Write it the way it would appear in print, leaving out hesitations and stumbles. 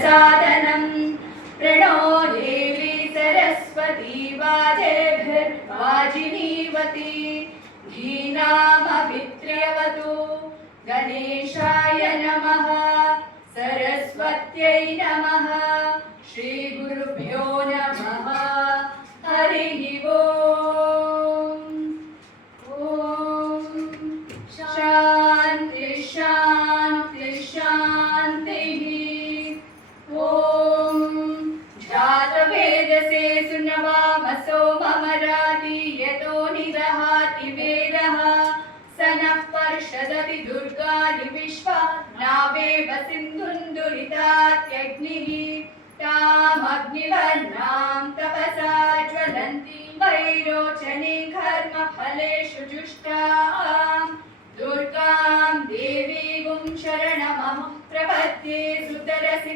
साधनं प्रणो देवी सरस्वती वाजेभिर्वाजिनीवती धीनामभित्र्यवतु गणेशाय नमः सरस्वत्यै नमः श्रीगुरुभ्यो नमः हरिः ओम् शान्ति शान्ति शान्तिः ॐ जातवेदसे सुनवामसो ममराति यतो निदहाति वेदः स नः पर्षदति दुर्गाणि विश्वा नावेव सिन्धुन्दुरितात्यग्निः तामग्निवर्णां तपसा ज्वलन्ति वैरोचने कर्मफलेषु जुष्टां दुर्गां देवीं शरणमहं प्रपद्ये सुतरसि